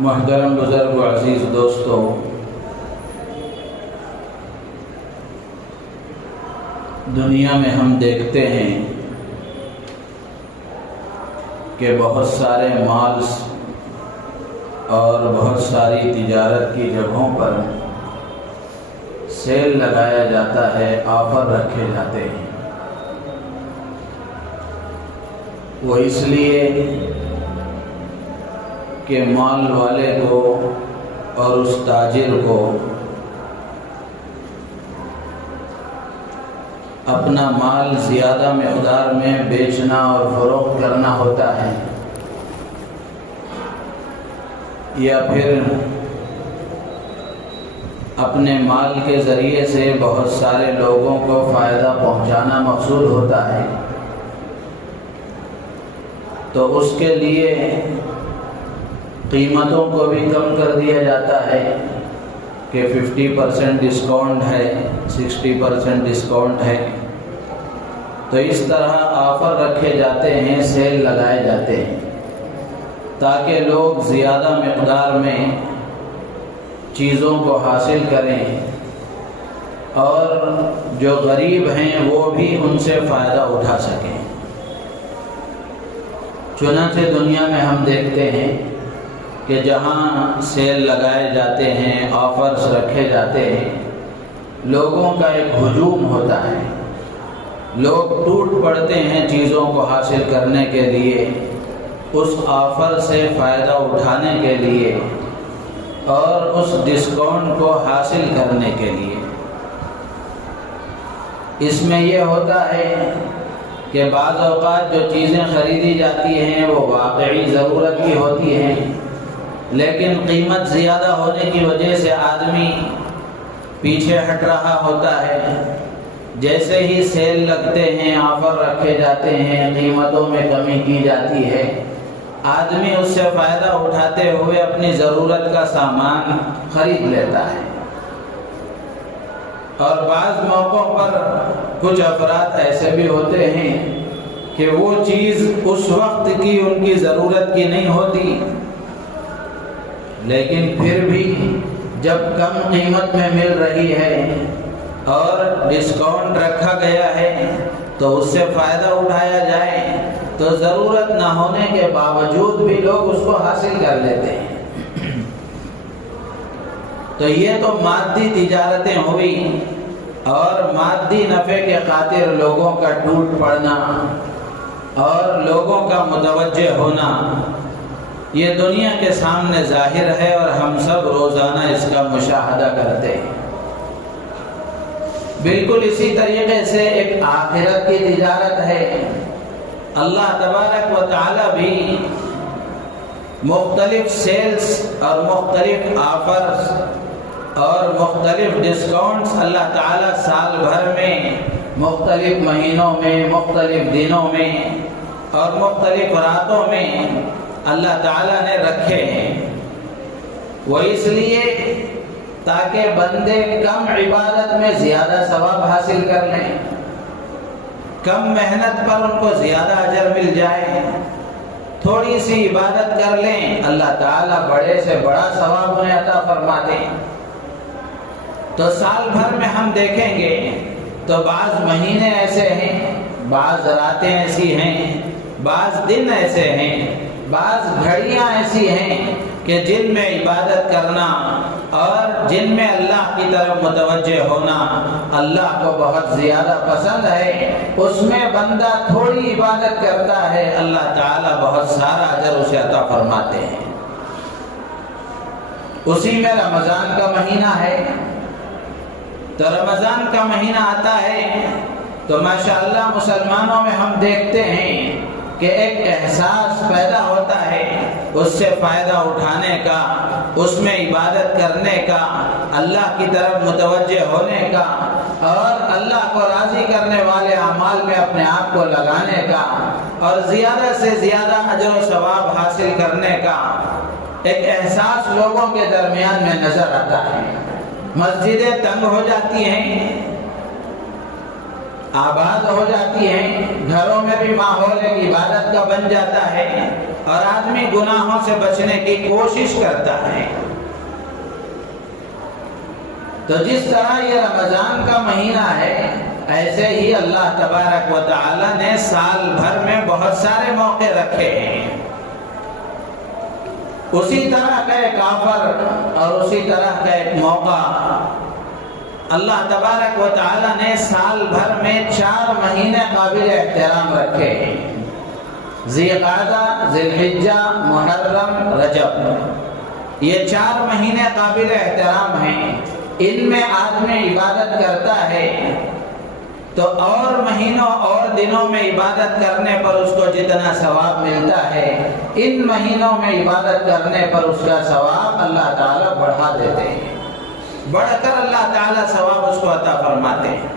محترم بزرگ و عزیز دوستو، دنیا میں ہم دیکھتے ہیں کہ بہت سارے مالز اور بہت ساری تجارت کی جگہوں پر سیل لگایا جاتا ہے، آفر رکھے جاتے ہیں۔ وہ اس لیے کہ مال والے کو اور اس تاجر کو اپنا مال زیادہ مقدار میں بیچنا اور فروخت کرنا ہوتا ہے، یا پھر اپنے مال کے ذریعے سے بہت سارے لوگوں کو فائدہ پہنچانا مقصود ہوتا ہے۔ تو اس کے لیے قیمتوں کو بھی کم کر دیا جاتا ہے کہ 50% ڈسکاؤنٹ ہے، 60% ڈسکاؤنٹ ہے۔ تو اس طرح آفر رکھے جاتے ہیں، سیل لگائے جاتے ہیں تاکہ لوگ زیادہ مقدار میں چیزوں کو حاصل کریں اور جو غریب ہیں وہ بھی ان سے فائدہ اٹھا سکیں۔ چنانچہ دنیا میں ہم دیکھتے ہیں کہ جہاں سیل لگائے جاتے ہیں، آفرز رکھے جاتے ہیں، لوگوں کا ایک ہجوم ہوتا ہے، لوگ ٹوٹ پڑتے ہیں چیزوں کو حاصل کرنے کے لیے، اس آفر سے فائدہ اٹھانے کے لیے اور اس ڈسکاؤنٹ کو حاصل کرنے کے لیے۔ اس میں یہ ہوتا ہے کہ بعض اوقات جو چیزیں خریدی جاتی ہیں وہ واقعی ضرورت کی ہوتی ہیں، لیکن قیمت زیادہ ہونے کی وجہ سے آدمی پیچھے ہٹ رہا ہوتا ہے۔ جیسے ہی سیل لگتے ہیں، آفر رکھے جاتے ہیں، قیمتوں میں کمی کی جاتی ہے، آدمی اس سے فائدہ اٹھاتے ہوئے اپنی ضرورت کا سامان خرید لیتا ہے۔ اور بعض موقعوں پر کچھ افراد ایسے بھی ہوتے ہیں کہ وہ چیز اس وقت کی ان کی ضرورت کی نہیں ہوتی، لیکن پھر بھی جب کم قیمت میں مل رہی ہے اور ڈسکاؤنٹ رکھا گیا ہے تو اس سے فائدہ اٹھایا جائے، تو ضرورت نہ ہونے کے باوجود بھی لوگ اس کو حاصل کر لیتے ہیں۔ تو یہ تو مادی تجارتیں ہوئی، اور مادی نفع کے خاطر لوگوں کا ٹوٹ پڑنا اور لوگوں کا متوجہ ہونا یہ دنیا کے سامنے ظاہر ہے، اور ہم سب روزانہ اس کا مشاہدہ کرتے ہیں۔ بالکل اسی طریقے سے ایک آخرت کی تجارت ہے۔ اللہ تبارک و تعالی بھی مختلف سیلز اور مختلف آفرز اور مختلف ڈسکاؤنٹس اللہ تعالی سال بھر میں مختلف مہینوں میں، مختلف دنوں میں اور مختلف راتوں میں اللہ تعالیٰ نے رکھے ہیں۔ وہ اس لیے تاکہ بندے کم عبادت میں زیادہ ثواب حاصل کر لیں، کم محنت پر ان کو زیادہ اجر مل جائے، تھوڑی سی عبادت کر لیں، اللہ تعالیٰ بڑے سے بڑا ثواب انہیں عطا فرما دیں۔ تو سال بھر میں ہم دیکھیں گے تو بعض مہینے ایسے ہیں، بعض راتیں ایسی ہیں، بعض دن ایسے ہیں، بعض گھڑیاں ایسی ہیں کہ جن میں عبادت کرنا اور جن میں اللہ کی طرف متوجہ ہونا اللہ کو بہت زیادہ پسند ہے۔ اس میں بندہ تھوڑی عبادت کرتا ہے، اللہ تعالیٰ بہت سارا اجر اسے عطا فرماتے ہیں۔ اسی میں رمضان کا مہینہ ہے، تو رمضان کا مہینہ آتا ہے تو ماشاءاللہ مسلمانوں میں ہم دیکھتے ہیں کہ ایک احساس پیدا ہوتا ہے اس سے فائدہ اٹھانے کا، اس میں عبادت کرنے کا، اللہ کی طرف متوجہ ہونے کا اور اللہ کو راضی کرنے والے اعمال میں اپنے آپ کو لگانے کا اور زیادہ سے زیادہ اجر و ثواب حاصل کرنے کا ایک احساس لوگوں کے درمیان میں نظر آتا ہے۔ مسجدیں تنگ ہو جاتی ہیں، آباد ہو جاتی ہیں، گھروں میں بھی ماحول ایک عبادت کا بن جاتا ہے اور آدمی گناہوں سے بچنے کی کوشش کرتا ہے۔ تو جس طرح یہ رمضان کا مہینہ ہے، ایسے ہی اللہ تبارک و تعالی نے سال بھر میں بہت سارے موقع رکھے ہیں۔ اسی طرح کا ایک آفر اور اسی طرح کا ایک موقع اللہ تبارک و تعالی نے سال بھر میں 4 مہینے قابل احترام رکھے ہیں: ذی قعدہ، ذی الحجہ، محرم، رجب۔ یہ 4 مہینے قابل احترام ہیں۔ ان میں آدمی عبادت کرتا ہے تو اور مہینوں اور دنوں میں عبادت کرنے پر اس کو جتنا ثواب ملتا ہے، ان مہینوں میں عبادت کرنے پر اس کا ثواب اللہ تعالیٰ بڑھا دیتے ہیں، بڑھ کر اللہ تعالیٰ ثواب اس کو عطا فرماتے ہیں۔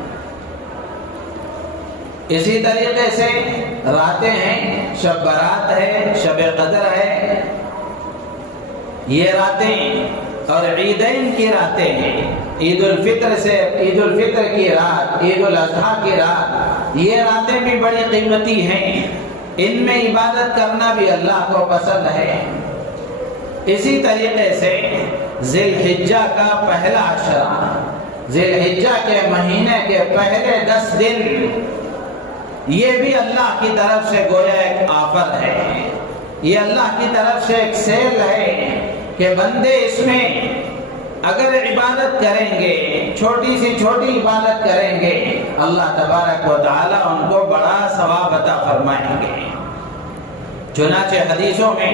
اسی طریقے سے راتیں ہیں، شب برات ہے، شب قدر ہے، یہ راتیں اور عیدین کی راتیں ہیں۔ عید الفطر کی رات، عید الاضحیٰ کی رات، یہ راتیں بھی بڑی قیمتی ہیں، ان میں عبادت کرنا بھی اللہ کو پسند ہے۔ اسی طریقے سے ذی الحجہ کا پہلا عشرہ، ذی الحجہ کے مہینے کے پہلے 10 دن، یہ بھی اللہ کی طرف سے گویا ایک آفر ہے، یہ اللہ کی طرف سے ایک سیل ہے کہ بندے اس میں اگر عبادت کریں گے، چھوٹی سی چھوٹی عبادت کریں گے، اللہ تبارک و تعالی ان کو بڑا ثواب عطا فرمائیں گے۔ چنانچہ حدیثوں میں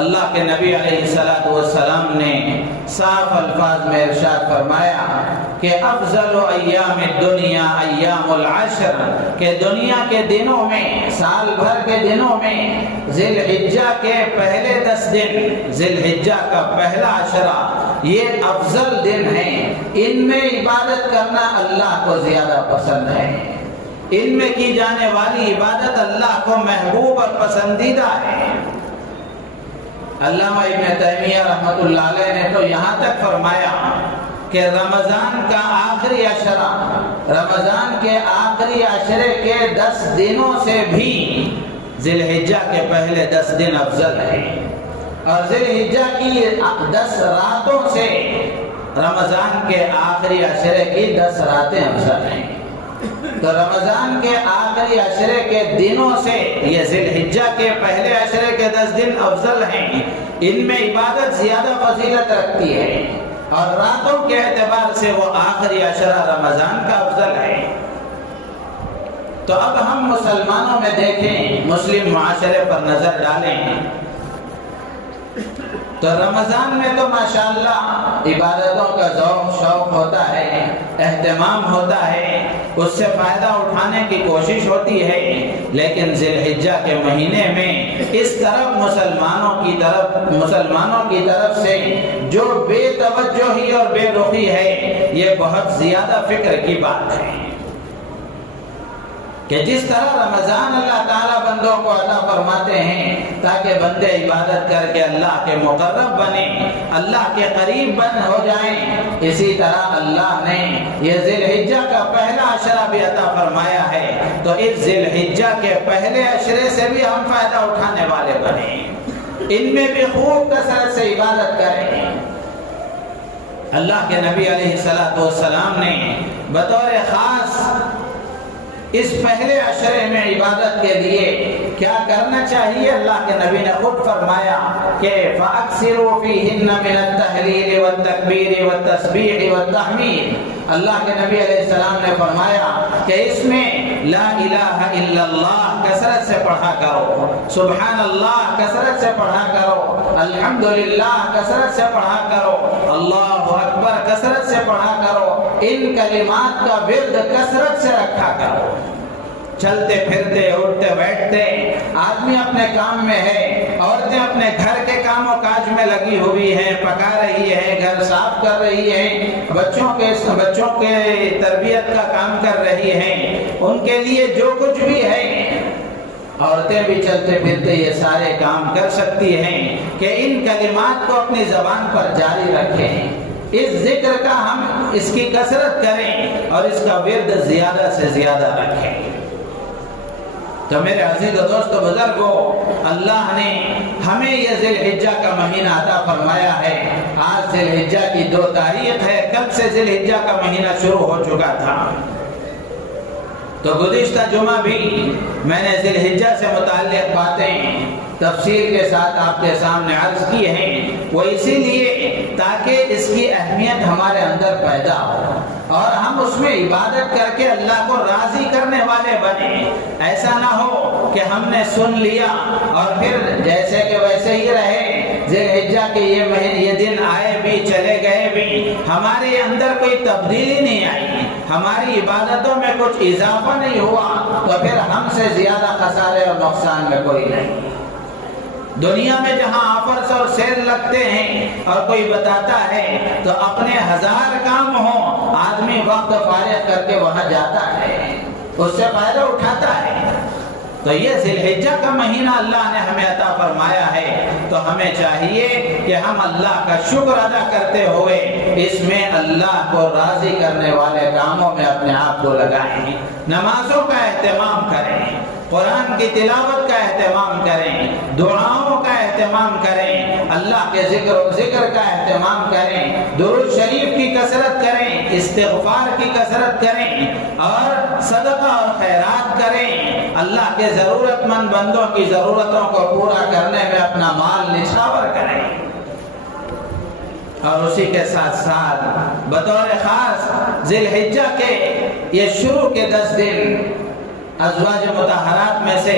اللہ کے نبی علیہ السلام نے صاف الفاظ میں ارشاد فرمایا کہ افضل ایام الدنیا ایام العشر، کہ دنیا کے دنوں میں، سال بھر کے دنوں میں ذی الحجہ کے پہلے 10 دن، ذی الحجہ کا پہلا عشرہ، یہ افضل دن ہیں، ان میں عبادت کرنا اللہ کو زیادہ پسند ہے، ان میں کی جانے والی عبادت اللہ کو محبوب اور پسندیدہ ہے۔ علامہ ابن تیمیہ رحمۃ اللہ علیہ نے تو یہاں تک فرمایا کہ رمضان کا آخری عشرہ، رمضان کے آخری عشرے کے 10 دنوں سے بھی ذی الحجہ کے پہلے 10 دن افضل ہیں، اور ذی الحجہ کی 10 راتوں سے رمضان کے آخری عشرے کی 10 راتیں افضل ہیں۔ تو رمضان کے آخری عشرے کے دنوں سے یہ ذی الحجہ کے پہلے عشرے کے 10 دن افضل ہیں، ان میں عبادت زیادہ فضیلت رکھتی ہے، اور راتوں کے اعتبار سے وہ آخری عشرہ رمضان کا افضل ہے۔ تو اب ہم مسلمانوں میں دیکھیں، مسلم معاشرے پر نظر ڈالیں تو رمضان میں تو ماشاءاللہ عبادتوں کا ذوق شوق ہوتا ہے، اہتمام ہوتا ہے، اس سے فائدہ اٹھانے کی کوشش ہوتی ہے، لیکن ذی الحجہ کے مہینے میں اس طرف مسلمانوں کی طرف سے جو بے توجہی اور بے رخی ہے، یہ بہت زیادہ فکر کی بات ہے کہ جس طرح رمضان اللہ تعالیٰ بندوں کو عطا فرماتے ہیں تاکہ بندے عبادت کر کے اللہ کے مقرب بنیں، اللہ کے قریب ہو جائیں، اسی طرح اللہ نے یہ ذی الحجہ کا پہلا عشرہ بھی عطا فرمایا ہے، تو اس ذی الحجہ کے پہلے عشرے سے بھی ہم فائدہ اٹھانے والے بنیں، ان میں بھی خوب کثرت سے عبادت کریں۔ اللہ کے نبی علیہ السلام نے بطور خاص اس پہلے عشرے میں عبادت کے لیے کیا کرنا چاہیے، اللہ کے نبی نے خود فرمایا کہ فَأَكْثِرُوا فِيهِنَّ مِنَ التَّهْلِيلِ وَالتَّكْبِيرِ وَالتَّسْبِيحِ وَالتَّحْمِيدِ۔ اللہ کے نبی علیہ السلام نے فرمایا کہ اس میں لا الہ الا اللہ کثرت سے پڑھا کرو، سبحان اللہ کثرت سے پڑھا کرو، الحمدللہ کثرت سے پڑھا کرو، اللہ اکبر کثرت سے پڑھا کرو، ان کلمات کا ورد کثرت سے رکھا کرو۔ چلتے پھرتے اٹھتے بیٹھتے آدمی اپنے کام میں ہے، عورتیں اپنے گھر کے کام و کاج میں لگی ہوئی ہیں، پکا رہی ہیں، گھر صاف کر رہی ہیں، بچوں کے تربیت کا کام کر رہی ہیں، ان کے لیے جو کچھ بھی ہے، عورتیں بھی چلتے پھرتے یہ سارے کام کر سکتی ہیں کہ ان کلمات کو اپنی زبان پر جاری رکھیں۔ اس ذکر کا ہم اس کی کثرت کریں اور اس کا ورد زیادہ سے زیادہ رکھیں۔ تو میرے عزیز و دوست و بزرگوں، اللہ نے ہمیں یہ ذی الحجہ کا مہینہ عطا فرمایا ہے۔ آج ذی الحجہ کی 2 تاریخ ہے، کب سے ذی الحجہ کا مہینہ شروع ہو چکا تھا؟ تو گزشتہ جمعہ بھی میں نے ذی الحجہ سے متعلق باتیں تفصیل کے ساتھ آپ کے سامنے عرض کی ہیں، وہ اسی لیے تاکہ اس کی اہمیت ہمارے اندر پیدا ہو اور ہم اس میں عبادت کر کے اللہ کو راضی کرنے والے بنیں۔ ایسا نہ ہو کہ ہم نے سن لیا اور پھر جیسے کہ ویسے ہی رہے، ذی الحجہ کے یہ دن آئے بھی چلے گئے بھی، ہمارے اندر کوئی تبدیلی نہیں آئی، ہماری عبادتوں میں کچھ اضافہ نہیں ہوا، تو پھر ہم سے زیادہ خسارے اور نقصان میں کوئی نہیں۔ دنیا میں جہاں آفرز اور سیل لگتے ہیں اور کوئی بتاتا ہے تو اپنے 1000 کام ہوں، آدمی وقت فارغ کر کے وہاں جاتا ہے، اس سے فائدہ اٹھاتا ہے۔ تو یہ ذی الحجہ کا مہینہ اللہ نے ہمیں عطا فرمایا ہے، تو ہمیں چاہیے کہ ہم اللہ کا شکر ادا کرتے ہوئے اس میں اللہ کو راضی کرنے والے کاموں میں اپنے آپ کو لگائیں، نمازوں کا اہتمام کریں، قرآن کی تلاوت کا اہتمام کریں، دعاؤں کا اہتمام کریں، اللہ کے ذکر کا اہتمام کریں، درود شریف کی کثرت کریں، استغفار کی کثرت کریں اور صدقہ اور خیرات کریں، اللہ کے ضرورت مند بندوں کی ضرورتوں کو پورا کرنے میں اپنا مال نچھاور کریں۔ اور اسی کے ساتھ ساتھ بطور خاص ذی الحجہ کے یہ شروع کے 10 دن ازواج مطہرات میں سے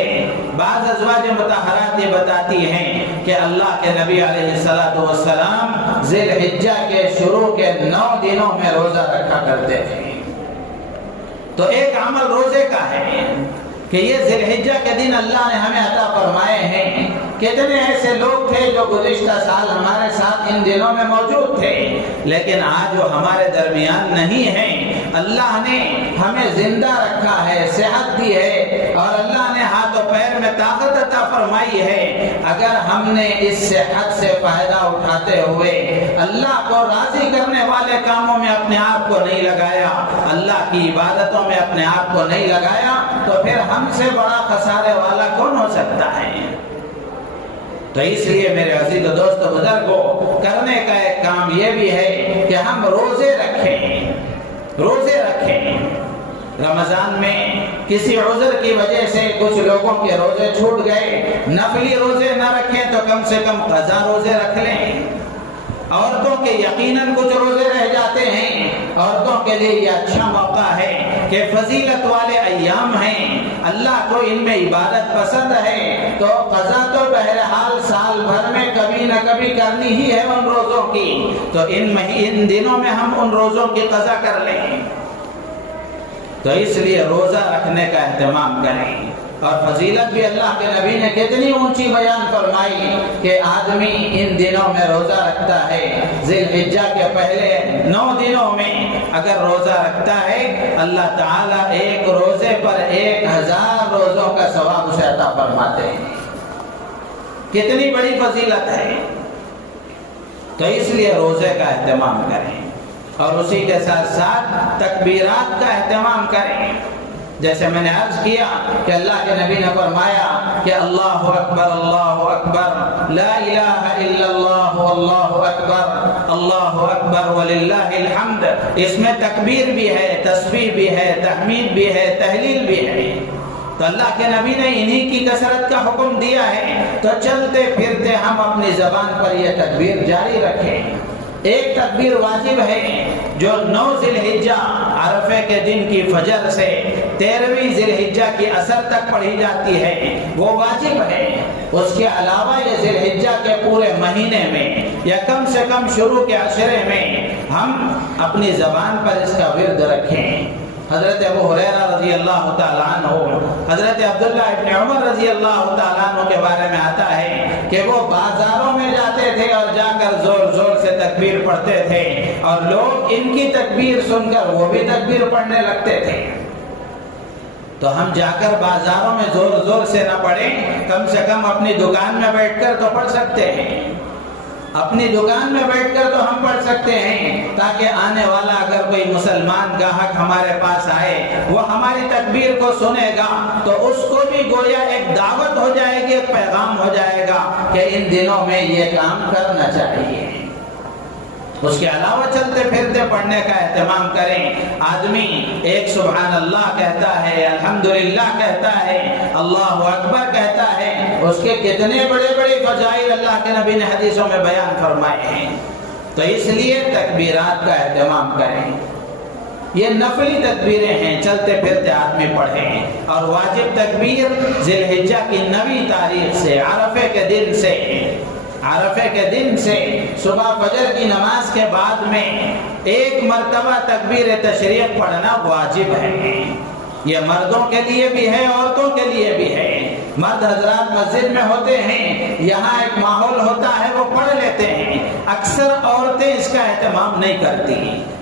بعض ازواج مطہرات یہ بتاتی ہیں کہ اللہ کے نبی علیہ السلام ذی الحجہ کے شروع کے 9 دنوں میں روزہ رکھا کرتے تھے۔ تو ایک عمل روزے کا ہے کہ یہ ذی الحجہ کے دن اللہ نے ہمیں عطا فرمائے ہیں۔ کتنے ایسے لوگ تھے جو گزشتہ سال ہمارے ساتھ ان دنوں میں موجود تھے، لیکن آج وہ ہمارے درمیان نہیں ہیں۔ اللہ نے ہمیں زندہ رکھا ہے، صحت دی ہے اور اللہ نے ہاتھ و پیر میں طاقت عطا فرمائی ہے۔ اگر ہم نے اس صحت سے فائدہ اٹھاتے ہوئے اللہ کو راضی کرنے والے کاموں میں اپنے آپ کو نہیں لگایا، اللہ کی عبادتوں میں اپنے آپ کو نہیں لگایا، تو پھر ہم سے بڑا خسارے والا کون ہو سکتا ہے؟ تو اس لیے میرے عزیز و دوست و بزرگوں، کرنے کا ایک کام یہ بھی ہے کہ ہم روزے رکھیں۔ رمضان میں کسی عذر کی وجہ سے کچھ لوگوں کے روزے چھوٹ گئے، نفلی روزے نہ رکھیں تو کم سے کم قضا روزے رکھ لیں۔ عورتوں کے یقیناً کچھ روزے رہ جاتے ہیں، عورتوں کے لیے یہ اچھا موقع ہے کہ فضیلت والے ایام ہیں، اللہ کو ان میں عبادت پسند ہے، تو قضا تو بہرحال سال بھر میں کبھی نہ کبھی کرنی ہی ہے ان روزوں کی، تو ان دنوں میں ہم ان روزوں کی قضا کر لیں۔ تو اس لیے روزہ رکھنے کا اہتمام کریں، اور فضیلت بھی اللہ کے نبی نے کتنی اونچی بیان فرمائی کہ آدمی ان دنوں میں روزہ رکھتا ہے، ذی الحجہ کے پہلے 9 دنوں میں اگر روزہ رکھتا ہے، اللہ تعالیٰ ایک روزے پر 1000 روزوں کا ثواب اسے عطا فرماتے ہیں۔ کتنی بڑی فضیلت ہے! تو اس لیے روزے کا اہتمام کریں، اور اسی کے ساتھ ساتھ تکبیرات کا اہتمام کریں۔ جیسے میں نے عرض کیا کہ اللہ کے نبی نے فرمایا کہ اللہ اکبر لا الہ الا اللہ اللہ اکبر وللہ الحمد۔ اس میں تکبیر بھی ہے، تسبیح بھی ہے، تحمید بھی ہے، تہلیل بھی ہے۔ تو اللہ کے نبی نے انہی کی کثرت کا حکم دیا ہے، تو چلتے پھرتے ہم اپنی زبان پر یہ تکبیر جاری رکھیں۔ ایک تکبیر واجب ہے جو 9 ذی الحجہ عرفے کے دن کی فجر سے 13ویں ذی الحجہ کی عصر تک پڑھی جاتی ہے، وہ واجب ہے۔ اس کے علاوہ یہ ذی الحجہ کے پورے مہینے میں یا کم سے کم شروع کے عشرے میں ہم اپنی زبان پر اس کا ورد رکھیں۔ حضرت ابو ہریرہ رضی اللہ تعالیٰ عنہ، حضرت عبداللہ ابن عمر رضی اللہ تعالیٰ عنہ کے بارے میں آتا ہے کہ وہ بازاروں میں جاتے تھے اور جا کر زور زور سے تکبیر پڑھتے تھے، اور لوگ ان کی تکبیر سن کر وہ بھی تکبیر پڑھنے لگتے تھے۔ تو ہم جا کر بازاروں میں زور زور سے نہ پڑھیں، کم سے کم اپنی دکان میں بیٹھ کر تو پڑھ سکتے ہیں۔ اپنی دکان میں بیٹھ کر تو ہم پڑھ سکتے ہیں تاکہ آنے والا اگر کوئی مسلمان گاہک ہمارے پاس آئے وہ ہماری تکبیر کو سنے گا تو اس کو بھی گویا ایک دعوت ہو جائے گی، ایک پیغام ہو جائے گا کہ ان دنوں میں یہ کام کرنا چاہیے۔ اس کے علاوہ چلتے پھرتے پڑھنے کا اہتمام کریں۔ آدمی ایک سبحان اللہ کہتا ہے، الحمدللہ کہتا ہے، اللہ اکبر کہتا ہے، اس کے کتنے بڑے بڑے فضائل اللہ کے نبی نے حدیثوں میں بیان فرمائے ہیں۔ تو اس لیے تکبیرات کا اہتمام کریں۔ یہ نفلی تکبیریں ہیں، چلتے پھرتے آدمی پڑھیں، اور واجب تکبیر ذی الحجہ کی 9 تاریخ سے، عرفے کے دن سے، عرفے کے دن سے صبح فجر کی نماز کے بعد میں 1 مرتبہ تکبیر تشریق پڑھنا واجب ہے۔ یہ مردوں کے لیے بھی ہے، عورتوں کے لیے بھی ہے۔ مرد حضرات مسجد میں ہوتے ہیں، یہاں ایک ماحول ہوتا ہے، وہ پڑھ لیتے ہیں۔ اکثر عورتیں اس کا اہتمام نہیں کرتی،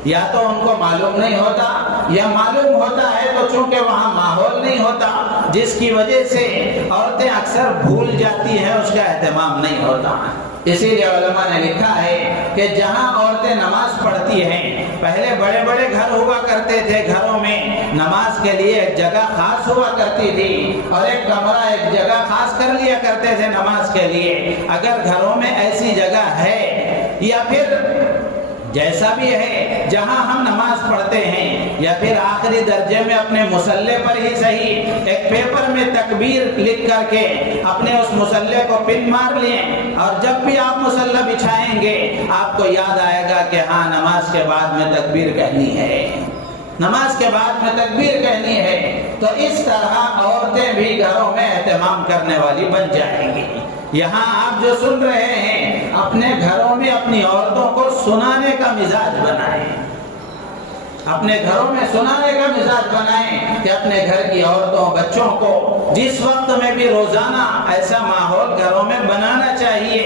یا تو ان کو معلوم نہیں ہوتا، یا معلوم ہوتا ہے تو چونکہ وہاں ماحول نہیں ہوتا، جس کی وجہ سے عورتیں اکثر بھول جاتی ہیں، اس کا اہتمام نہیں ہوتا۔ اسی لیے علماء نے لکھا ہے کہ جہاں عورتیں نماز پڑھتی ہیں، پہلے بڑے بڑے گھر ہوا کرتے تھے، گھروں میں نماز کے لیے ایک جگہ خاص ہوا کرتی تھی، اور ایک کمرہ ایک جگہ خاص کر لیا کرتے تھے نماز کے لیے۔ اگر گھروں میں ایسی جگہ ہے، یا پھر جیسا بھی ہے جہاں ہم نماز پڑھتے ہیں، یا پھر آخری درجے میں اپنے مصلے پر ہی صحیح ایک پیپر میں تکبیر لکھ کر کے اپنے اس مصلے کو پن مار لیں، اور جب بھی آپ مصلہ بچھائیں گے آپ کو یاد آئے گا کہ ہاں نماز کے بعد میں تکبیر کہنی ہے، نماز کے بعد میں تکبیر کہنی ہے۔ تو اس طرح عورتیں بھی گھروں میں اہتمام کرنے والی بن جائیں گی۔ یہاں آپ جو سن رہے ہیں، اپنے گھروں میں اپنی عورتوں کو سنانے کا مزاج بنائیں، اپنے گھروں میں سنانے کا مزاج بنائیں کہ اپنے گھر کی عورتوں بچوں کو جس وقت میں بھی روزانہ ایسا ماحول گھروں میں بنانا چاہیے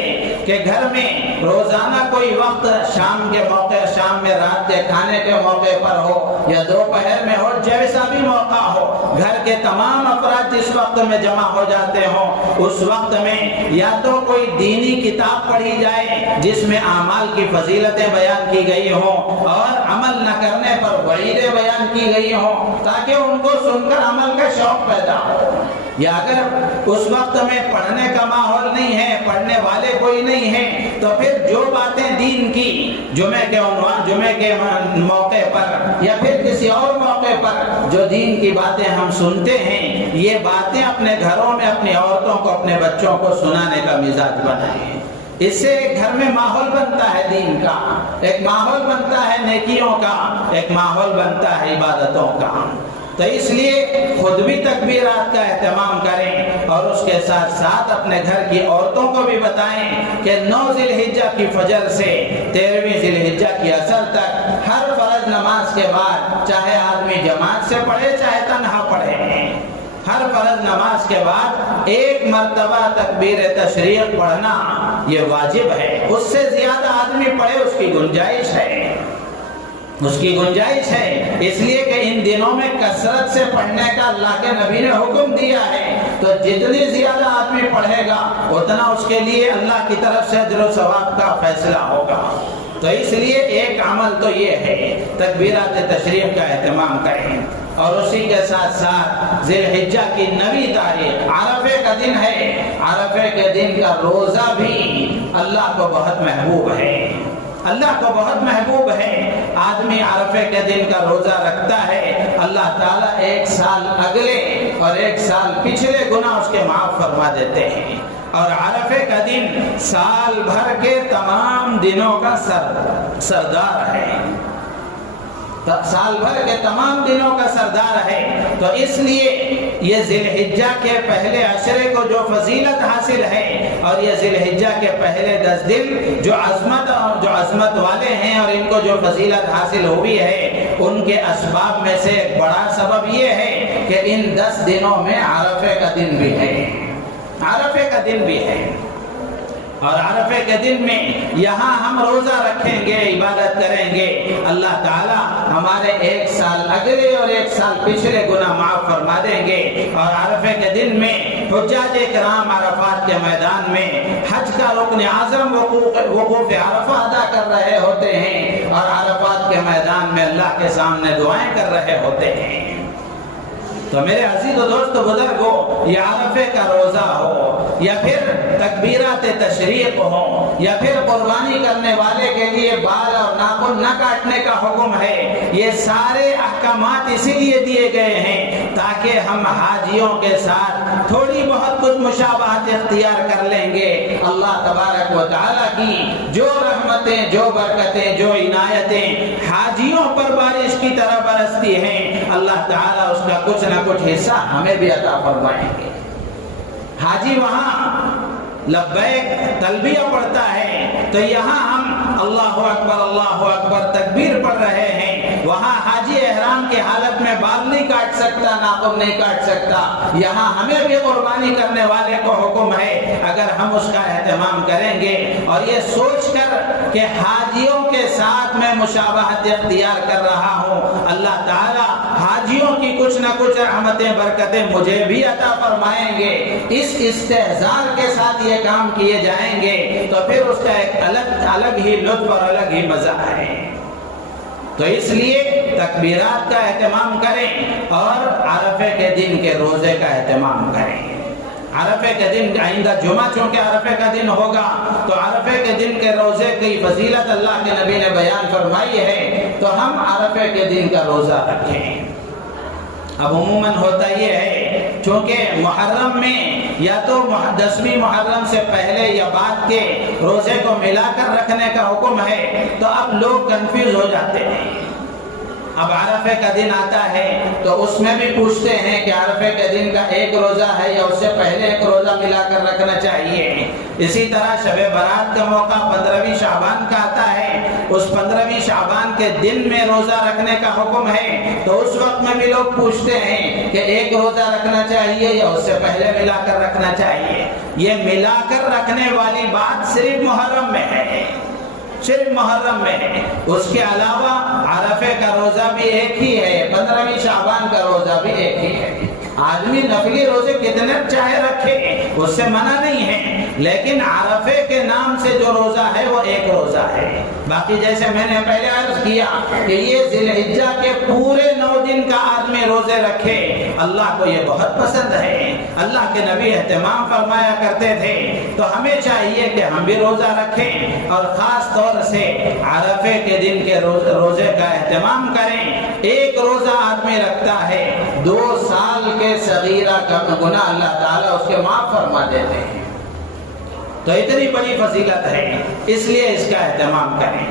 کہ گھر میں روزانہ کوئی وقت شام کے موقع، شام میں رات کے کھانے کے موقع پر ہو یا دوپہر میں ہو، جیسا بھی موقع ہو، گھر کے تمام افراد جس وقت میں جمع ہو جاتے ہوں، اس وقت میں یا تو کوئی دینی کتاب پڑھی جائے جس میں اعمال کی فضیلتیں بیان کی گئی ہوں اور عمل نہ کرنے پر وعیدیں بیان کی گئی ہوں، تاکہ ان کو سن کر عمل کا شوق پیدا ہو۔ یا اگر اس وقت میں پڑھنے کا ماحول نہیں ہے، پڑھنے والے کوئی نہیں ہیں، تو پھر جو باتیں دین کی جمعے کے موقع پر یا پھر کسی اور موقع پر جو دین کی باتیں ہم سنتے ہیں، یہ باتیں اپنے گھروں میں اپنی عورتوں کو، اپنے بچوں کو سنانے کا مزاج بنائیں۔ اس سے ایک گھر میں ماحول بنتا ہے دین کا، ایک ماحول بنتا ہے نیکیوں کا، ایک ماحول بنتا ہے عبادتوں کا۔ تو اس لیے خود بھی تکبیرات کا اہتمام کریں، اور اس کے ساتھ ساتھ اپنے گھر کی عورتوں کو بھی بتائیں کہ 9 ذی الحجہ کی فجر سے 13ویں ذی الحجہ کی عصر تک ہر فرض نماز کے بعد، چاہے آدمی جماعت سے پڑھے چاہے تنہا پڑھے، ہر فرض نماز کے بعد 1 مرتبہ تکبیر تشریق پڑھنا یہ واجب ہے۔ اس سے زیادہ آدمی پڑھے اس کی گنجائش ہے، اس کی گنجائش ہے، اس لیے کہ ان دنوں میں کثرت سے پڑھنے کا اللہ کے نبی نے حکم دیا ہے۔ تو جتنی زیادہ آدمی پڑھے گا اتنا اس کے لیے اللہ کی طرف سے اجر و ثواب کا فیصلہ ہوگا۔ تو اس لیے ایک عمل تو یہ ہے تکبیرات تشریق کا اہتمام کریں، اور اسی کے ساتھ ساتھ ذی الحجہ کی 9 تاریخ عرفے کا دن ہے۔ عرفے کے دن کا روزہ بھی اللہ کو بہت محبوب ہے، اللہ کو بہت محبوب ہے۔ آدمی عرفے کے دن کا روزہ رکھتا ہے، اللہ تعالیٰ 1 سال اگلے اور 1 سال پچھلے گناہ اس کے معاف فرما دیتے ہیں۔ اور عرفے کا دن سال بھر کے تمام دنوں کا سردار ہے، سال بھر کے تمام دنوں کا سردار ہے۔ تو اس لیے یہ ذی الحجہ کے پہلے عشرے کو جو فضیلت حاصل ہے، اور یہ ذی الحجہ کے پہلے 10 دن جو عظمت والے ہیں اور ان کو جو فضیلت حاصل ہوئی ہے، ان کے اسباب میں سے ایک بڑا سبب یہ ہے کہ ان 10 دنوں میں عرفے کا دن بھی ہے، عرفے کا دن بھی ہے۔ اور عرفے کے دن میں یہاں ہم روزہ رکھیں گے، عبادت کریں گے، اللہ تعالیٰ ہمارے 1 سال اگلے اور 1 سال پچھلے گناہ معاف فرما دیں گے۔ اور عرفے کے دن میں حجاج کرام عرفات کے میدان میں حج کا رکن اعظم وقوف عرفہ ادا کر رہے ہوتے ہیں اور عرفات کے میدان میں اللہ کے سامنے دعائیں کر رہے ہوتے ہیں۔ تو میرے عزیز و دوست بزرگوں، یہ عرفے کا روزہ ہو یا پھر تکبیرات تشریق ہو یا پھر قربانی کرنے والے کے لیے بال اور ناخن نہ کاٹنے کا حکم ہے، یہ سارے احکامات اسی لیے دیے گئے ہیں تاکہ ہم حاجیوں کے ساتھ تھوڑی بہت کچھ مشابہت اختیار کر لیں گے۔ اللہ تبارک و تعالیٰ کی جو رحمتیں، جو برکتیں، جو عنایتیں حاجیوں پر بارش کی طرح برستی ہیں، اللہ تعالیٰ اس کا کچھ نہ کچھ حصہ ہمیں بھی عطا فرمائیں گے۔ حاجی وہاں لبیک تلبیہ پڑھتا ہے تو یہاں ہم اللہ اکبر تکبیر پڑھ رہے ہیں، وہاں حاجی احرام کی حالت میں بال نہیں کاٹ سکتا، ناخن نہیں کاٹ سکتا۔ یہاں ہمیں بھی قربانی کرنے والے کو حکم ہے، اگر ہم اس کا اہتمام کریں گے اور یہ سوچ کر کہ حاجیوں کے ساتھ میں مشابہت اختیار کر رہا ہوں، اللہ تعالیٰ حاجیوں کی کچھ نہ کچھ رحمتیں برکتیں مجھے بھی عطا فرمائیں گے، اس استحضار کے ساتھ یہ کام کیے جائیں گے تو پھر اس کا ایک الگ ہی لطف اور الگ ہی مزہ ہے۔ تو اس لیے تکبیرات کا اہتمام کریں اور عرفے کے دن کے روزے کا اہتمام کریں۔ عرفے کے دن آئندہ جمعہ چونکہ عرفے کا دن ہوگا تو عرفے کے دن کے روزے کی فضیلت اللہ کے نبی نے بیان فرمائی ہے، تو ہم عرفے کے دن کا روزہ رکھیں۔ اب عموماً ہوتا یہ ہے چونکہ محرم میں یا تو 10ویں محرم سے پہلے یا بعد کے روزے کو ملا کر رکھنے کا حکم ہے، تو اب لوگ کنفیوز ہو جاتے ہیں۔ اب عرفے کا دن آتا ہے تو اس میں بھی پوچھتے ہیں کہ عرفے کے دن کا ایک روزہ ہے یا اس سے پہلے ایک روزہ ملا کر رکھنا چاہیے۔ اسی طرح شب برات کا موقع 15ویں شعبان کا آتا ہے، اس 15ویں شعبان کے دن میں روزہ رکھنے کا حکم ہے، تو اس وقت میں بھی لوگ پوچھتے ہیں کہ ایک روزہ رکھنا چاہیے یا اس سے پہلے ملا کر رکھنا چاہیے۔ یہ ملا کر رکھنے والی بات صرف محرم میں ہے، صرف محرم میں ہے، اس کے علاوہ عرفے کا روزہ بھی ایک ہی ہے، 15ویں شعبان کا روزہ بھی ایک ہی ہے۔ آدمی نفلی روزے کتنے چاہے رکھے، اس سے منع نہیں ہے، لیکن عرفے کے نام سے جو روزہ ہے وہ ایک روزہ ہے۔ باقی جیسے میں نے پہلے عرض کیا کہ یہ ذی الحجہ کے پورے 9 دن کا آدمی روزے رکھے، اللہ کو یہ بہت پسند ہے، اللہ کے نبی اہتمام فرمایا کرتے تھے، تو ہمیں چاہیے کہ ہم بھی روزہ رکھیں اور خاص طور سے عرفے کے دن کے روزے کا اہتمام کریں۔ ایک روزہ آدمی رکھتا ہے، 2 سال کے صغیرہ کا گناہ اللہ تعالیٰ اس کے معاف فرما دیتے ہیں۔ تو اتنی بڑی فضیلت ہے، اس لیے اس کا اہتمام کریں۔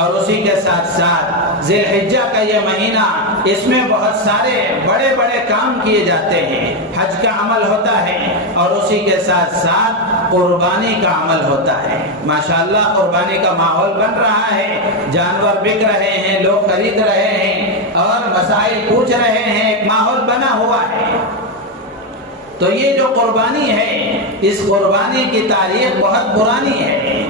اور اسی کے ساتھ ساتھ ذی الحجہ کا یہ مہینہ، اس میں بہت سارے بڑے بڑے کام کیے جاتے ہیں، حج کا عمل ہوتا ہے اور اسی کے ساتھ ساتھ قربانی کا عمل ہوتا ہے۔ ماشاءاللہ قربانی کا ماحول بن رہا ہے، جانور بک رہے ہیں، لوگ خرید رہے ہیں اور مسائل پوچھ رہے ہیں، ایک ماحول بنا ہوا ہے۔ تو یہ جو قربانی ہے، اس قربانی کی تاریخ بہت پرانی ہے۔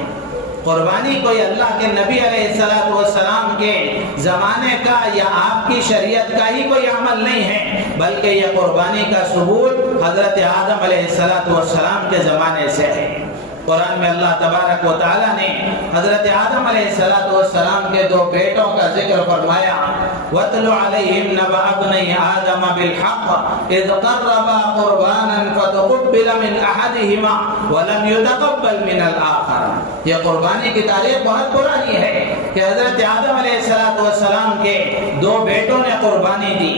قربانی کوئی اللہ کے نبی علیہ السلام کے زمانے کا یا آپ کی شریعت کا ہی کوئی عمل نہیں ہے، بلکہ یہ قربانی کا ثبوت حضرت آدم علیہ السلام کے زمانے سے ہے۔ قرآن میں اللہ تبارک و تعالیٰ نے حضرت آدم علیہ السلام کے 2 بیٹوں کا ذکر فرمایا، وَاتْلُ عَلَيْهِمْ نَبَأَ ابْنَيْ آدَمَ بِالْحَقِّ إِذْ قَرَّبَا قُرْبَانًا فَتُقُبِّلَ مِنْ أَحَدِهِمَا وَلَمْ يُتَقَبَّلْ مِنَ الْآخَرِ۔ یہ قربانی کی تاریخ بہت پرانی ہے کہ حضرت آدم علیہ السلام کے 2 بیٹوں نے قربانی دی،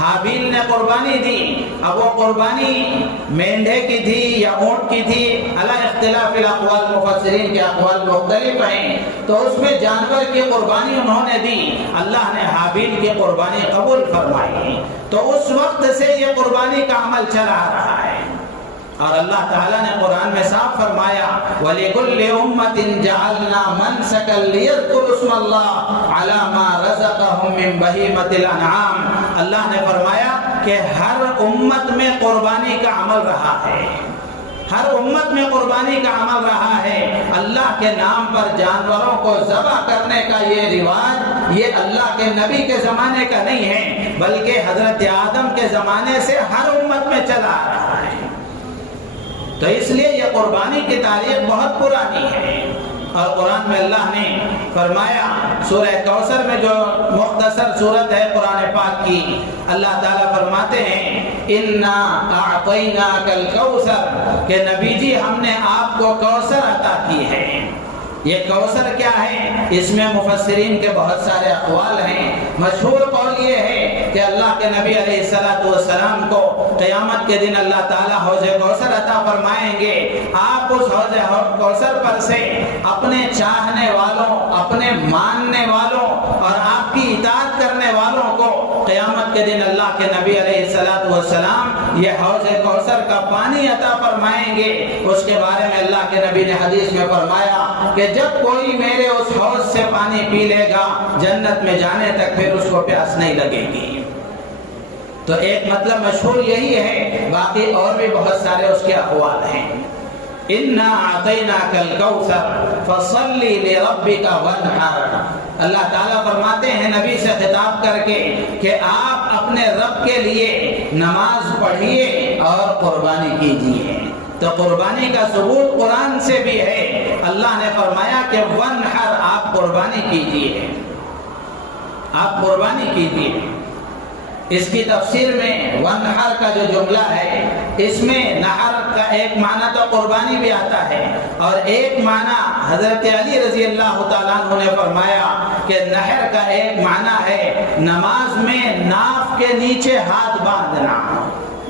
حابیل نے قربانی دی۔ اب وہ قربانی مینڈھے کی تھی یا اونٹ کی تھی، علی اختلاف الاقوال، مفسرین کے اقوال مختلف ہیں، تو اس میں جانور کی قربانی انہوں نے دی، اللہ نے حابیل کی قربانی قبول فرمائی۔ تو اس وقت سے یہ قربانی کا عمل چلا آ رہا ہے، اور اللہ تعالیٰ نے قرآن میں صاف فرمایا وَلِكُلِّ أُمَّةٍ جَعَلْنَا مَنْسَكًا لِيَذْكُرُوا اسْمَ اللَّهِ عَلَى مَا رَزَقَهُم مِّن بَهِيمَةِ الْأَنْعَامِ۔ اللہ نے فرمایا کہ ہر امت میں قربانی کا عمل رہا ہے، ہر امت میں قربانی کا عمل رہا ہے۔ اللہ کے نام پر جانوروں کو ذبح کرنے کا یہ رواج، یہ اللہ کے نبی کے زمانے کا نہیں ہے، بلکہ حضرت آدم کے زمانے سے ہر امت میں چلا آ رہا ہے۔ تو اس لیے یہ قربانی کی تاریخ بہت پرانی ہے، اور قرآن میں اللہ نے فرمایا سورہ کوثر میں جو مختصر صورت ہے قرآن پاک کی، اللہ تعالیٰ فرماتے ہیں اِنَّا أَعْطَيْنَاكَ الْكَوْثَرَ کہ نبی جی ہم نے آپ کو کوثر عطا کی ہے۔ یہ کوثر کیا ہے؟ اس میں مفسرین کے بہت سارے اقوال ہیں۔ مشہور قول یہ ہے کہ اللہ کے نبی علیہ السلام کو قیامت کے دن اللہ تعالیٰ حوض کوثر عطا فرمائیں گے، آپ اس حوض کوثر پر سے اپنے چاہنے والوں، اپنے ماننے والوں اور آپ کی اطاعت کرنے والوں کو قیامت کے دن اللہ کے نبی علیہ السلام یہ حوض کوثر کا پانی عطا فرمائیں گے۔ اس کے بارے میں اللہ کے نبی نے حدیث میں فرمایا کہ جب کوئی میرے اس حوض سے پانی پی لے گا جنت میں جانے تک پھر اس کو پیاس نہیں لگے گی۔ تو ایک مطلب مشہور یہی ہے، باقی اور بھی بہت سارے اس کے اقوال ہیں۔ اِنَّا أَعْطَيْنَاكَ الْكَوْثَرَ فَصَلِّ لِرَبِّكَ وَانْحَرْ اللہ تعالیٰ فرماتے ہیں نبی سے خطاب کر کے کہ آپ اپنے رب کے لیے نماز پڑھیے اور قربانی کیجیے۔ تو قربانی کا ثبوت قرآن سے بھی ہے، اللہ نے فرمایا کہ وَانْحَرْ آپ قربانی کیجیے، آپ قربانی کیجیے۔ اس کی تفسیر میں وَانْحَرْ کا جو جملہ ہے اس میں نحر کا ایک معنی تو قربانی بھی آتا ہے، اور ایک معنی حضرت علی رضی اللہ تعالیٰ عنہ نے فرمایا کہ نحر کا ایک معنی ہے نماز میں ناف کے نیچے ہاتھ باندھنا،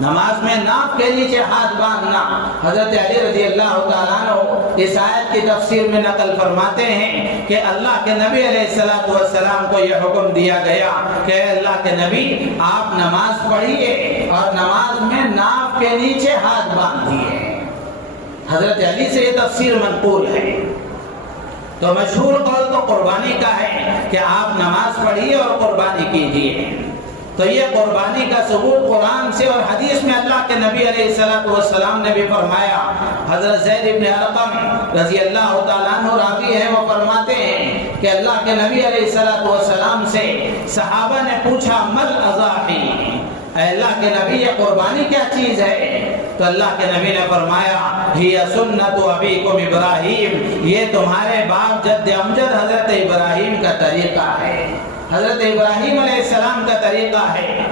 نماز میں ناف کے نیچے ہاتھ باندھنا۔ حضرت علی رضی اللہ تعالیٰ عنہ اس آیت کی تفسیر میں نقل فرماتے ہیں کہ اللہ کے نبی علیہ السلام کو یہ حکم دیا گیا کہ اللہ کے نبی آپ نماز پڑھیے اور نماز میں ناف کے نیچے ہاتھ باندھیے۔ حضرت علی سے یہ تفسیر منقول ہے۔ تو مشہور قول تو قربانی کا ہے کہ آپ نماز پڑھیے اور قربانی کیجیے۔ تو یہ قربانی کا ثبوت قرآن سے اور حدیث میں اللہ کے نبی علیہ السلام نے بھی فرمایا۔ حضرت زید بن ارقم رضی اللہ تعالیٰ عنہ راوی ہے، وہ فرماتے ہیں کہ اللہ کے نبی علیہ السلام سے صحابہ نے پوچھا مل اضاحی، اے اللہ کے نبی یہ قربانی کیا چیز ہے؟ تو اللہ کے نبی نے فرمایا ہی سنت ابیکم ابراہیم، یہ تمہارے باپ جد امجد حضرت ابراہیم کا طریقہ ہے، حضرت ابراہیم علیہ السلام کا طریقہ ہے۔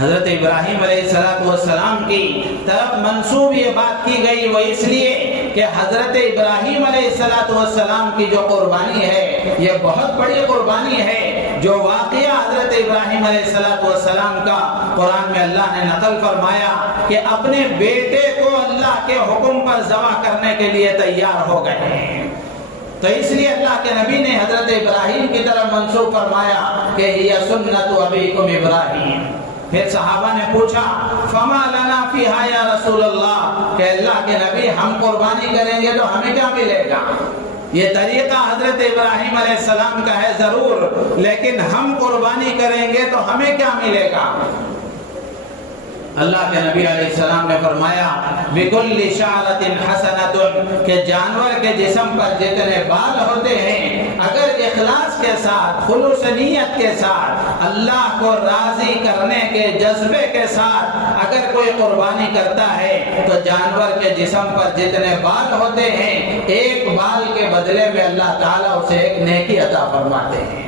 حضرت ابراہیم علیہ السلام کی طرف منسوب یہ بات کی گئی، وہ اس لیے کہ حضرت ابراہیم علیہ السلام کی جو قربانی ہے یہ بہت بڑی قربانی ہے، جو واقعہ حضرت ابراہیم علیہ السلام کا قرآن میں اللہ نے نقل فرمایا کہ اپنے بیٹے کو اللہ کے حکم پر ذبح کرنے کے لیے تیار ہو گئے۔ تو اس لیے اللہ کے نبی نے حضرت ابراہیم کی طرف منسوب فرمایا کہ یہ سنت ابیکم ابراہیم۔ پھر صحابہ نے پوچھا فما لنا فیہا یا رسول اللہ، کہ اللہ کے نبی ہم قربانی کریں گے تو ہمیں کیا ملے گا؟ یہ طریقہ حضرت ابراہیم علیہ السلام کا ہے ضرور، لیکن ہم قربانی کریں گے تو ہمیں کیا ملے گا؟ اللہ کے نبی علیہ السلام نے فرمایا بِكُلِّ شَعْرَةٍ حَسَنَةٌ کہ جانور کے جسم پر جتنے بال ہوتے ہیں اگر اخلاص کے ساتھ، خلوص نیت کے ساتھ، اللہ کو راضی کرنے کے جذبے کے ساتھ اگر کوئی قربانی کرتا ہے تو جانور کے جسم پر جتنے بال ہوتے ہیں ایک بال کے بدلے میں اللہ تعالیٰ اسے ایک نیکی عطا فرماتے ہیں۔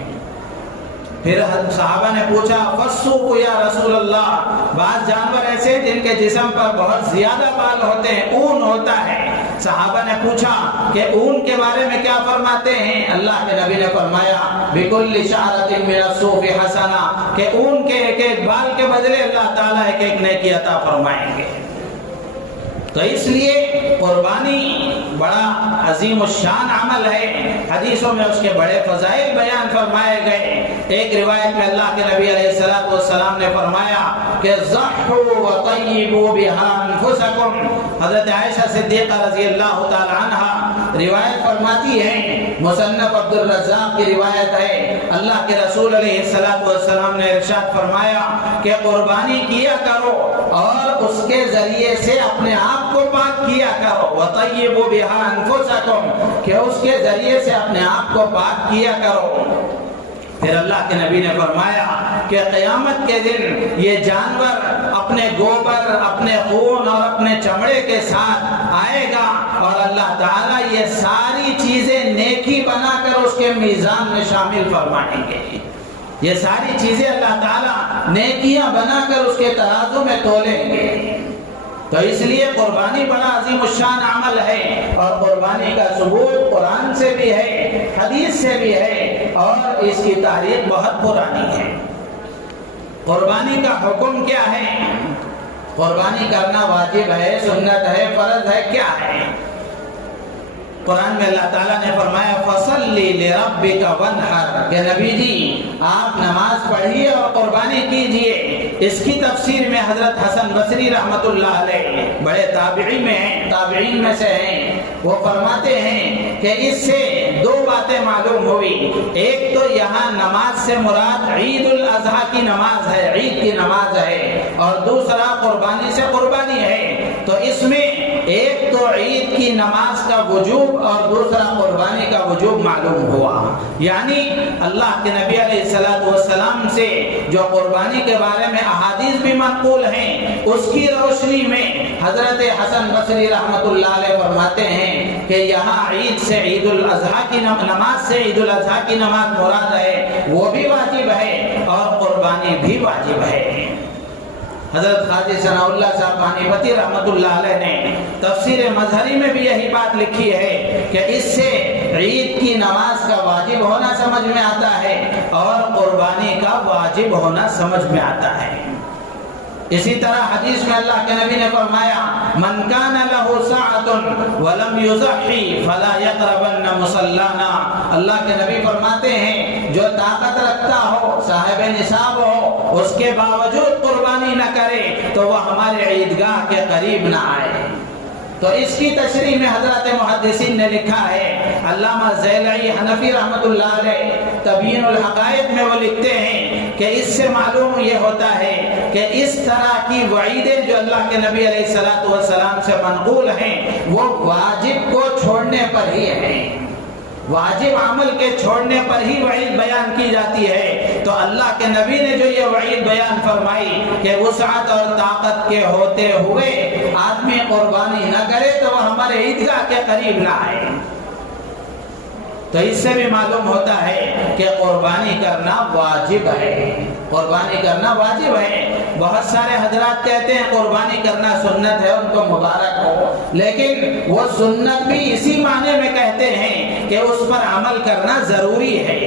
پھر صحابہ نے پوچھا فَالسُّوقُ یا رسول اللہ، بعض جانور ایسے جن کے جسم پر بہت زیادہ بال ہوتے ہیں، اون ہوتا ہے۔ صحابہ نے پوچھا کہ اون کے بارے میں کیا فرماتے ہیں؟ اللہ کے نبی نے فرمایا بِكُلِّ شَعْرَةٍ مِّنَ الصُّوفِ حَسَنَةٌ کہ اون کے ایک ایک بال کے بدلے اللہ تعالیٰ ایک ایک نیکی عطا فرمائیں گے۔ تو اس لیے قربانی بڑا عظیم الشان عمل ہے، حدیثوں میں اس کے بڑے فضائل بیان فرمائے گئے۔ ایک روایت میں اللہ کے نبی علیہ السلام نے فرمایا کہ ضحوا وطیبوا بها انفسکم۔ حضرت عائشہ صدیقہ رضی اللہ تعالی عنہ روایت فرماتی ہیں، مصنف عبد الرزاق کی روایت ہے، اللہ کے رسول علیہ السلام نے ارشاد فرمایا کہ قربانی کیا کرو اور اس کے ذریعے سے اپنے آپ کو پاک کیا کرو، وطیبوا بها انفسکم کہ اس کے ذریعے سے اپنے آپ کو پاک کیا کرو۔ پھر اللہ کے نبی نے فرمایا کہ قیامت کے دن یہ جانور اپنے گوبر، اپنے خون اور اپنے چمڑے کے ساتھ آئے گا اور اللہ تعالیٰ یہ ساری چیزیں نیکی بنا کر اس کے میزان میں شامل فرمائیں گے۔ یہ ساری چیزیں اللہ تعالیٰ نیکیاں بنا کر اس کے ترازو میں تولیں گے۔ تو اس لیے قربانی بڑا عظیم الشان عمل ہے، اور قربانی کا ثبوت قرآن سے بھی ہے، حدیث سے بھی ہے، اور اس کی تاریخ بہت پرانی ہے۔ قربانی کا حکم کیا ہے؟ قربانی کرنا واجب ہے، سنت ہے، فرض ہے، کیا ہے؟ قرآن میں اللہ تعالیٰ نے فرمایا فَصَلِّ لِرَبِّكَ وَانْحَرْ کہ نبی جی آپ نماز پڑھیے اور قربانی کیجئے۔ اس کی تفسیر میں حضرت حسن بصری رحمت اللہ علیہ بڑے تابعین میں سے ہیں، وہ فرماتے ہیں کہ اس سے دو باتیں معلوم ہوئی۔ ایک تو یہاں نماز سے مراد عید الاضحیٰ کی نماز ہے، عید کی نماز ہے، اور دوسرا قربانی سے قربانی ہے۔ تو اس میں ایک تو عید کی نماز کا وجوب اور دوسرا قربانی کا وجوب معلوم ہوا۔ یعنی اللہ کے نبی علیہ السلام سے جو قربانی کے بارے میں احادیث بھی منقول ہیں، اس کی روشنی میں حضرت حسن بصری رحمت اللہ علیہ فرماتے ہیں کہ یہاں عید سے عید الاضحیٰ کی نماز سے عید الاضحیٰ کی نماز مراد ہے، وہ بھی واجب ہے اور قربانی بھی واجب ہے۔ حضرت خواجہ ثناء اللہ صاحب پانی پتی رحمت اللہ علیہ نے تفسیر مظہری میں بھی یہی بات لکھی ہے کہ اس سے عید کی نماز کا واجب ہونا سمجھ میں آتا ہے اور قربانی کا واجب ہونا سمجھ میں آتا ہے۔ اسی طرح حدیث میں اللہ کے نبی نے فرمایا من کان لہ سعۃ ولم یضحی فلا یقربن مصلانا۔ اللہ کے نبی فرماتے ہیں جو طاقت رکھتا ہو، صاحب نصاب ہو، اس کے باوجود قربانی نہ کرے تو وہ ہمارے عیدگاہ کے قریب نہ آئے۔ تو اس کی تشریح میں حضرات محدثین نے لکھا ہے، علامہ زیلعی حنفی رحمت اللہ علیہ تبیین الحقائق میں وہ لکھتے ہیں کہ اس سے معلوم یہ ہوتا ہے کہ اس طرح کی وعیدیں جو اللہ کے نبی علیہ السلام سے منقول ہیں وہ واجب کو چھوڑنے پر ہی ہیں، واجب عمل کے چھوڑنے پر ہی وعید بیان کی جاتی ہے۔ تو اللہ کے نبی نے جو یہ وعید بیان فرمائی کہ وسعت اور طاقت کے ہوتے ہوئے آدمی قربانی نہ کرے تو وہ ہمارے عیدگاہ کے قریب نہ آئے، تو اس سے بھی معلوم ہوتا ہے کہ قربانی کرنا واجب ہے، قربانی کرنا واجب ہے۔ بہت سارے حضرات کہتے ہیں قربانی کرنا سنت ہے، ان کو مبارک ہو، لیکن وہ سنت بھی اسی معنی میں کہتے ہیں کہ اس پر عمل کرنا ضروری ہے،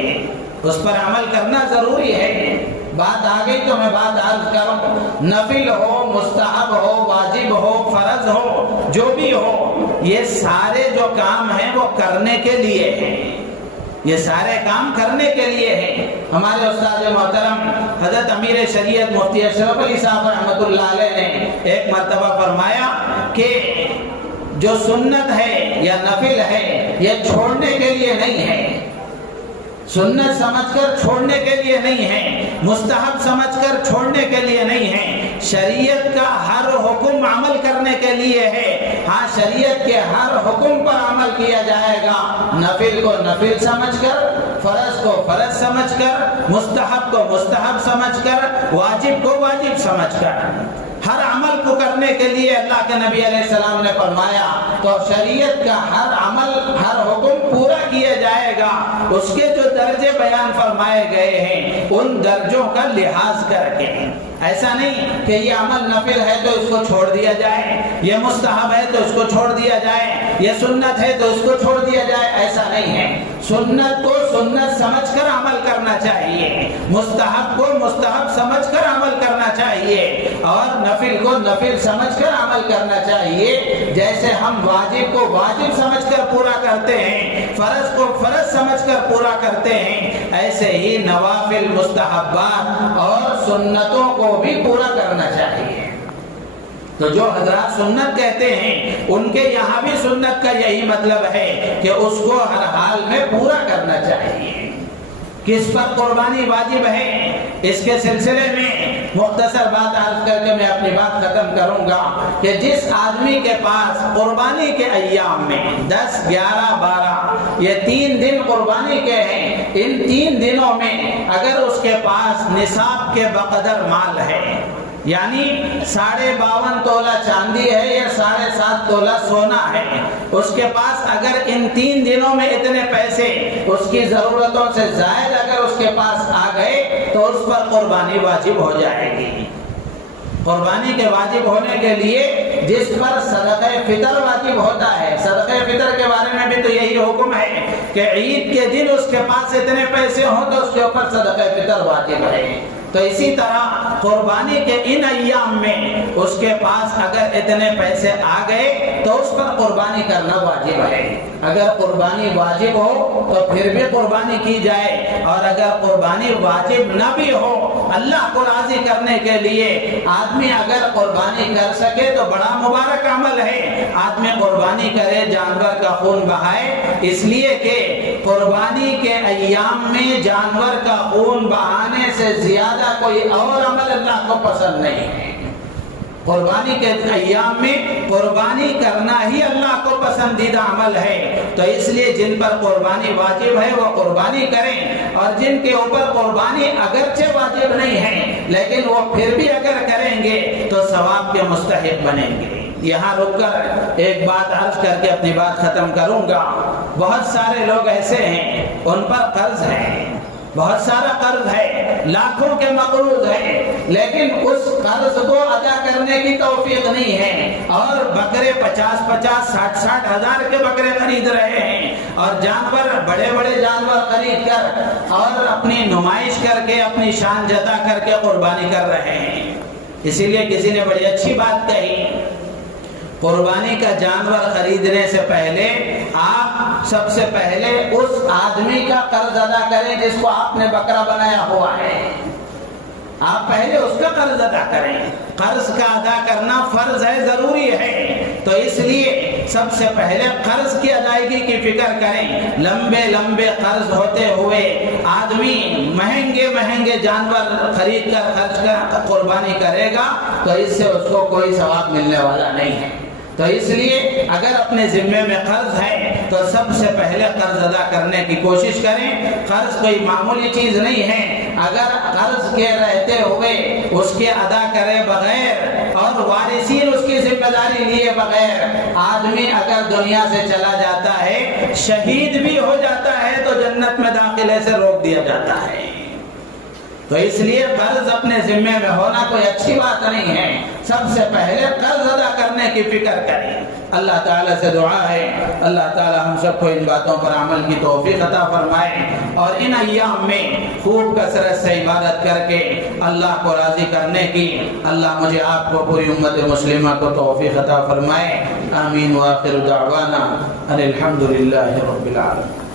اس پر عمل کرنا ضروری ہے۔ بات آ گئی تو میں بات عرض کروں، نفل ہو، مستحب ہو، واجب ہو، فرض ہو، جو بھی ہو، یہ سارے جو کام ہیں وہ کرنے کے لیے ہیں، یہ سارے کام کرنے کے لیے ہیں۔ ہمارے استاد محترم حضرت امیر شریعت مفتی اشرف علی صاحب رحمۃ اللہ علیہ نے ایک مرتبہ فرمایا کہ جو سنت ہے یا نفل ہے یہ چھوڑنے کے لیے نہیں ہے، سنت سمجھ کر چھوڑنے کے لیے نہیں ہے، مستحب سمجھ کر چھوڑنے کے لیے نہیں ہے، شریعت کا ہر حکم عمل کرنے کے لیے ہے۔ ہاں شریعت کے ہر حکم پر عمل کیا جائے گا، نفل کو نفل سمجھ کر، فرض کو فرض سمجھ کر، مستحب کو مستحب سمجھ کر، واجب کو واجب سمجھ کر، ہر عمل کو کرنے کے لیے اللہ کے نبی علیہ السلام نے فرمایا۔ تو شریعت کا ہر عمل، ہر حکم پورا کیا جائے گا، اس کے جو درجے بیان فرمائے گئے ہیں ان درجوں کا لحاظ کر کے۔ ایسا نہیں کہ یہ عمل نفل ہے تو اس کو چھوڑ دیا جائے، یہ مستحب ہے تو اس کو چھوڑ دیا جائے، یہ سنت ہے تو اس کو چھوڑ دیا جائے، ایسا نہیں ہے۔ سنت کو سنت سمجھ کر عمل کرنا چاہیے، مستحب کو مستحب سمجھ کر عمل کرنا چاہیے، اور نفل کو نفل سمجھ کر عمل کرنا چاہیے۔ جیسے ہم واجب کو واجب سمجھ کر پورا کرتے ہیں، فرض کو فرض سمجھ کر پورا کرتے ہیں، ایسے ہی نوافل، مستحبات اور سنتوں کو بھی پورا کرنا چاہیے۔ تو جو حضرات سنت کہتے ہیں ان کے یہاں بھی سنت کا یہی مطلب ہے کہ اس کو ہر حال میں پورا کرنا چاہیے۔ کس پر قربانی واجب ہے اس کے سلسلے میں مختصر بات عرض کر کے میں اپنی بات ختم کروں گا کہ جس آدمی کے پاس قربانی کے ایام میں 10 11 12 یہ 3 دن قربانی کے ہیں، ان 3 دنوں میں اگر اس کے پاس نصاب کے بقدر مال ہے، یعنی 52.5 تولہ چاندی ہے یا 7.5 تولہ سونا ہے، اس کے پاس اگر ان 3 دنوں میں اتنے پیسے اس کی ضرورتوں سے زائد اگر اس کے پاس آ گئے تو اس پر قربانی واجب ہو جائے گی۔ قربانی کے واجب ہونے کے لیے جس پر صدقہ فطر واجب ہوتا ہے، صدقہ فطر کے بارے میں بھی تو یہی حکم ہے کہ عید کے دن اس کے پاس اتنے پیسے ہوں تو اس کے اوپر صدقہ فطر واجب ہے۔ تو اسی طرح قربانی کے ان ایام میں اس کے پاس اگر اتنے پیسے آ گئے تو اس پر قربانی کرنا واجب ہے۔ اگر قربانی واجب ہو تو پھر بھی قربانی کی جائے، اور اگر قربانی واجب نہ بھی ہو، اللہ کو راضی کرنے کے لیے آدمی اگر قربانی کر سکے تو بڑا مبارک عمل ہے۔ آدمی قربانی کرے، جانور کا خون بہائے، اس لیے کہ قربانی کے ایام میں جانور کا خون بہانے سے زیادہ کوئی اور عمل اللہ کو پسند نہیں ہے۔ قربانی کے ایام میں قربانی کرنا ہی اللہ کو پسندیدہ عمل ہے، تو اس لیے جن پر قربانی واجب ہے وہ قربانی کریں، اور جن کے اوپر قربانی اگرچہ واجب نہیں ہے لیکن وہ پھر بھی اگر کریں گے تو ثواب کے مستحق بنیں گے۔ یہاں رک کر ایک بات عرض کر کے اپنی بات ختم کروں گا۔ بہت سارے لوگ ایسے ہیں ان پر قرض ہے، بہت سارا قرض ہے، لاکھوں کے مقروض ہیں، لیکن اس قرض کو ادا کرنے کی توفیق نہیں ہے، اور بکرے 50 60 ہزار کے بکرے خرید رہے ہیں، اور جانور بڑے بڑے جانور خرید کر اور اپنی نمائش کر کے اپنی شان جتا کر کے قربانی کر رہے ہیں۔ اسی لیے کسی نے بڑی اچھی بات کہی، قربانی کا جانور خریدنے سے پہلے آپ سب سے پہلے اس آدمی کا قرض ادا کریں جس کو آپ نے بکرا بنایا ہوا ہے۔ آپ پہلے اس کا قرض ادا کریں۔ قرض کا ادا کرنا فرض ہے، ضروری ہے، تو اس لیے سب سے پہلے قرض کی ادائیگی کی فکر کریں۔ لمبے لمبے قرض ہوتے ہوئے آدمی مہنگے مہنگے جانور خرید کر خرچ کر قربانی کرے گا تو اس سے اس کو کوئی ثواب ملنے والا نہیں ہے۔ تو اس لیے اگر اپنے ذمے میں قرض ہے تو سب سے پہلے قرض ادا کرنے کی کوشش کریں۔ قرض کوئی معمولی چیز نہیں ہے، اگر قرض کے رہتے ہوئے اس کے ادا کرے بغیر اور وارثین اس کی ذمہ داری لیے بغیر آدمی اگر دنیا سے چلا جاتا ہے، شہید بھی ہو جاتا ہے تو جنت میں داخلے سے روک دیا جاتا ہے۔ تو اس لیے قرض اپنے ذمے میں ہونا کوئی اچھی بات نہیں ہے، سب سے پہلے قرض ادا کرنے کی فکر کریں۔ اللہ تعالیٰ سے دعا ہے اللہ تعالیٰ ہم سب کو ان باتوں پر عمل کی توفیق عطا فرمائے، اور ان ایام میں خوب کثرت سے عبادت کر کے اللہ کو راضی کرنے کی اللہ مجھے آپ کو پوری امت مسلمہ کو توفیق عطا فرمائے۔ آمین، وآخر دعوانا ان الحمد للہ رب العالمین۔